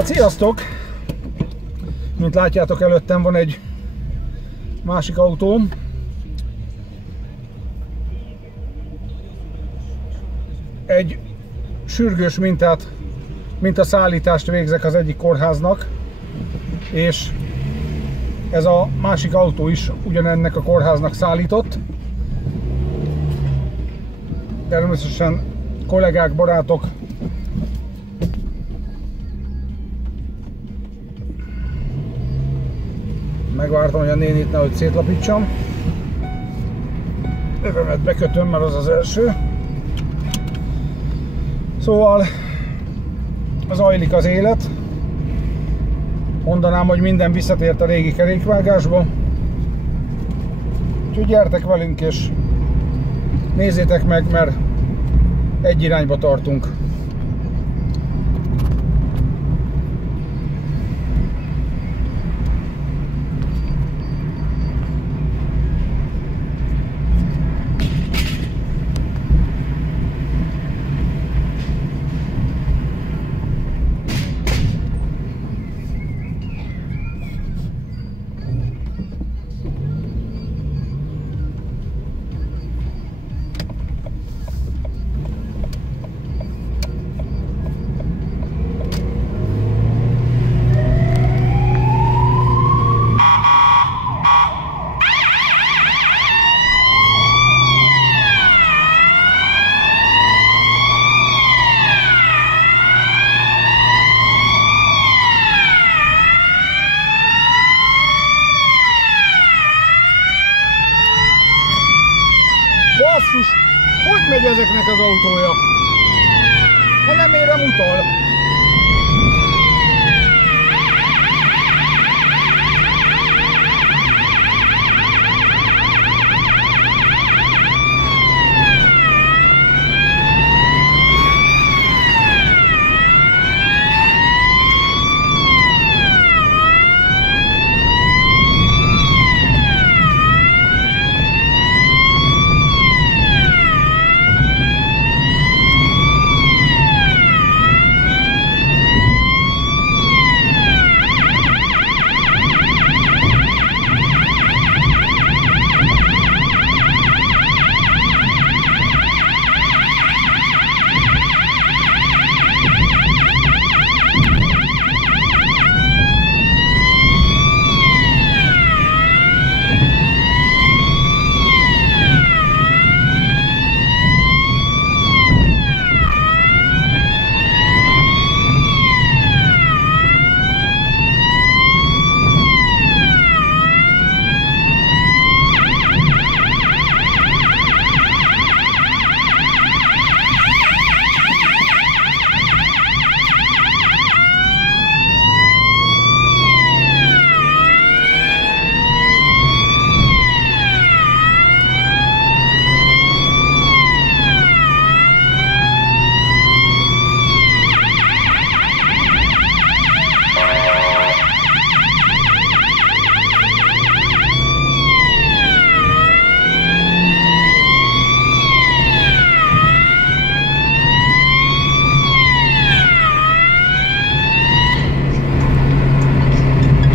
Hát sziasztok! Mint látjátok, előttem van egy másik autóm. Egy sürgős mintaszállítást végzek az egyik kórháznak, és ez a másik autó is ugyanennek a kórháznak szállított. Természetesen kollégák, barátok, megvártam, hogy a nénit nehogy szétlapítsam. Övemet bekötöm, mert az az első. Szóval zajlik az élet. Mondanám, hogy minden visszatért a régi kerékvágásba. Úgyhogy gyertek velünk és nézzétek meg, mert egy irányba tartunk. Basszus! Hogy megy ezeknek az autója? Ha nem érem utal.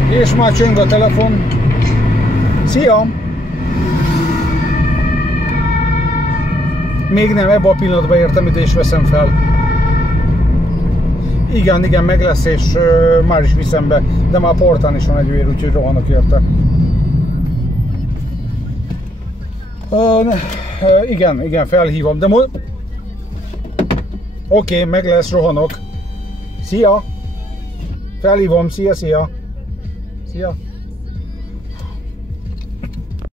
És már csöng a telefon. Szia! Még nem, ebben a pillanatban értem ide és veszem fel. Igen, meg lesz, és már is viszem be. De már portán is van egy vér, úgyhogy rohanok érte. Igen, felhívom, de Oké, meg lesz, rohanok. Szia! Felhívom, szia! Szia!